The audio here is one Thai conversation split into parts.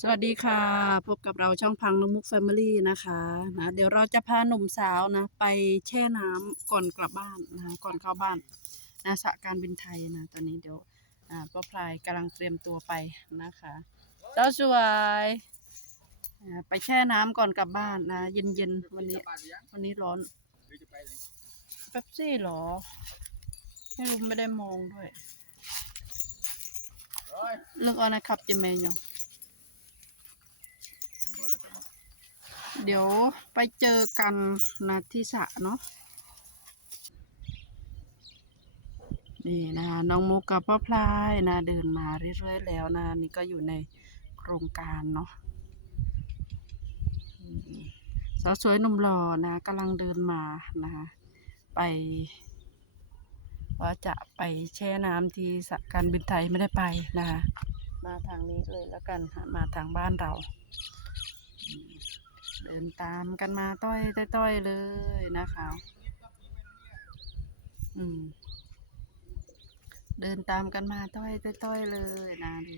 สวัสดีค่ะ พบกับเราช่องพังนมุกแฟมิลี่นะคะนะเดี๋ยวเราจะพาหนุ่มสาวนะ ไปแช่น้ำก่อนกลับบ้านนะคะก่อนเข้าบ้านนะสะการบินไทยนะตอนนี้เดี๋ยวอ่าป้าพลายกำลังเตรียมตัวไปนะคะเจ้าสวยอ่าไปแช่น้ำก่อนกลับบ้านนะ เย็นๆวันนี้ วันนี้ร้อนเป๊ปซี่เหรอไม่รู้ไม่ได้มองด้วยเรื่องอะไรครับ เดี๋ยวไปเจอกันนะที่สระเนาะนี่นะคะน้องมุกกับพ่อพลายนะเดินมาเรื่อยๆแล้วนะนี่ก็อยู่ในโครงการเนาะสาวสวยหนุ่มหล่อนะกำลังเดินมานะคะไป ว่าจะไปแช่น้ำที่สระการบินไทยไม่ได้ไปนะคะมาทางนี้เลยแล้วกันมาทางบ้านเรา เดินตามกันมาต้อยต้อยเลยนะคะ อืม เดินตามกันมาต้อยต้อยเลยนะดู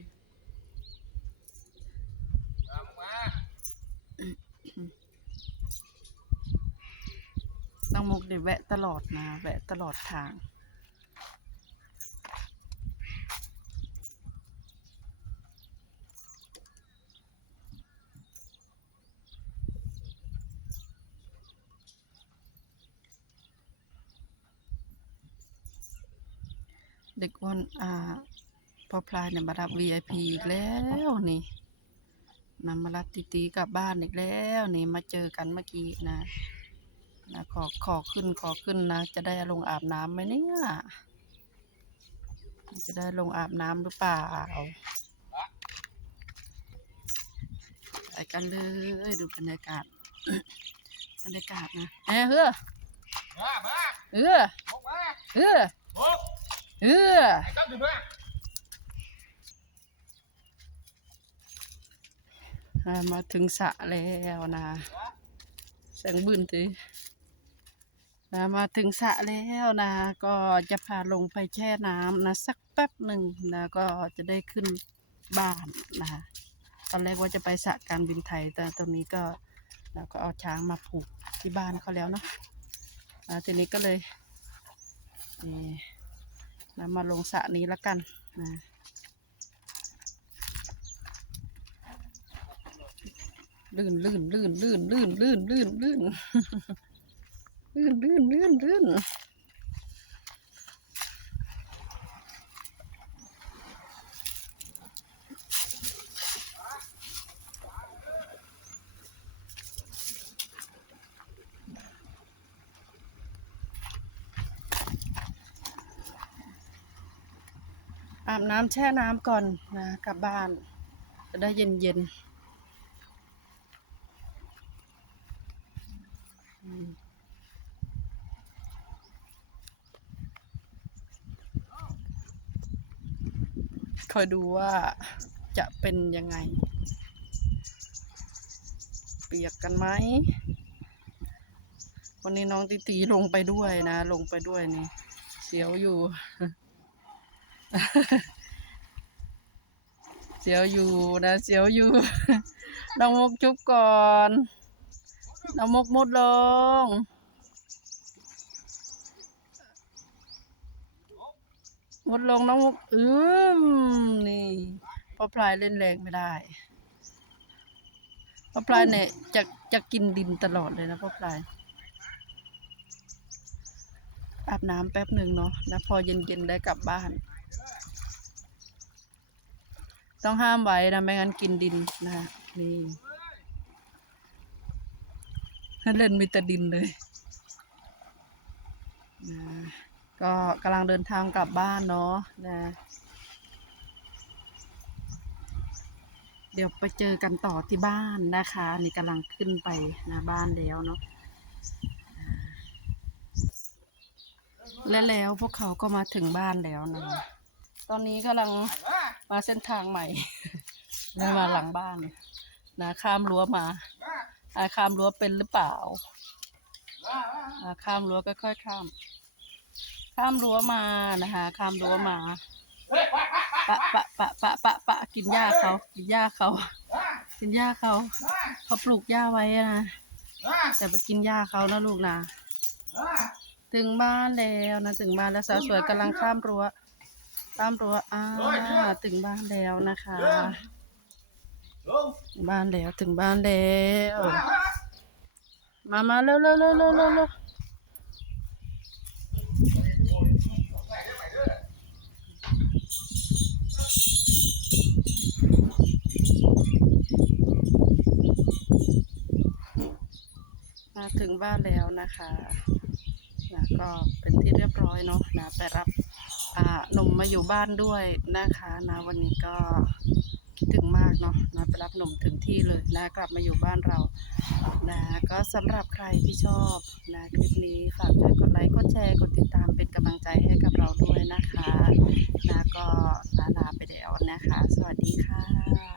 ต้องมุกเดี๋ยวแวะตลอดนะ แวะตลอดทาง เด็กอ้วนอ่าพอพลายเนี่ยมารับ VIP อีกแล้วนี่นำมารับตีตีกลับบ้านอีกแล้วนี่มาเจอกันเมื่อกี้นะนะขอขอขึ้นขอขึ้นนะ จะได้ลงอาบน้ำไหมเนี่ยจะได้ลงอาบน้ำหรือเปล่าไปกันเลยดูบรรยากาศบรรยากาศนะเอ้เฮ้อเออบอเออบอ เออมถึงมาถึงสะแล้วนะแสงบืนทีนะมาถึงสะแล้วนะ ก็จะพาลงไปแช่น้ำนะ สักแป๊บหนึ่งนะ ก็จะได้ขึ้นบ้านนะตอนแรกว่าจะไปสะการบินไทย แต่ตรงนี้ก็เราก็เอาช้างมาผูกที่บ้านเขาแล้วเนาะอ่าทีนี้ก็เลยนี่ แล้วมาลงสระนี้แล้วกันนะลื่นลื่นลื่นลื่นลื่นลื่นลื่นลื่นลื่นลื่นลื่นลื่น อาบน้ำแช่น้ำก่อนนะกลับบ้าน จะได้เย็นเย็นๆคอยดูว่าจะเป็นยังไง เปียกกันไหม วันนี้น้องติตีลงไปด้วยนะ ลงไปด้วยนี่ เสียวอยู่ เสียวอยู่นะเสียวอยู่ น้องมกจุ๊บก่อน น้องมกมุดลง มุดลงน้องมกอืมนี่พ่อพลายเล่นแรงไม่ได้พ่อพลายเนี่ยจะจะกินดินตลอดเลยนะพ่อพลาย อาบน้ำแป๊บหนึ่งเนาะแล้วพอเย็นๆได้กลับบ้าน ต้องห้ามไว้นะไม่งั้นกินดินนะฮะนี่เล่นมีแต่ดินเลยนะก็กำลังเดินทางกลับบ้านเนาะนะเดี๋ยวไปเจอกันต่อที่บ้านนะคะ นี่กำลังขึ้นไปนะบ้านแล้วเนาะ และแล้วพวกเขาก็มาถึงบ้านแล้วนะ ตอนนี้กำลังมาเส้นทางใหม่ นะมาหลังบ้านนะข้ามรั้วมาอาข้ามรั้วเป็นหรือเปล่าอาข้ามรั้วก็ค่อยข้าม ข้ามรั้วมานะคะ ข้ามรั้วมา ปะปะปะปะปะปะกินหญ้าเขา กินหญ้าเขา กินหญ้าเขา เขาปลูกหญ้าไว้นะ แต่ไปกินหญ้าเขานะลูกนะ ถึงบ้านแล้วนะถึงบ้านแล้วสาวสวยกำลังข้ามรั้วข้ามรั้วอ่าถึงบ้านแล้วนะคะลงถึงบ้านแล้วถึงบ้านแล้วมามามามาเร็วเร็วเร็วเร็วเร็วเร็วมาถึงบ้านแล้วนะคะ นะก็เป็นที่เรียบร้อยเนาะนะไปรับหนุ่มมาอยู่บ้านด้วยนะคะนะวันนี้ก็คิดถึงมากเนาะนะไปรับหนุ่มถึงที่เลยนะกลับมาอยู่บ้านเรานะก็สำหรับใครที่ชอบนะคลิปนี้ฝากช่วยกดไลค์กดแชร์กดติดตามเป็นกำลังใจให้กับเราด้วยนะคะนะก็ลาลาไปแล้วนะคะ สวัสดีค่ะ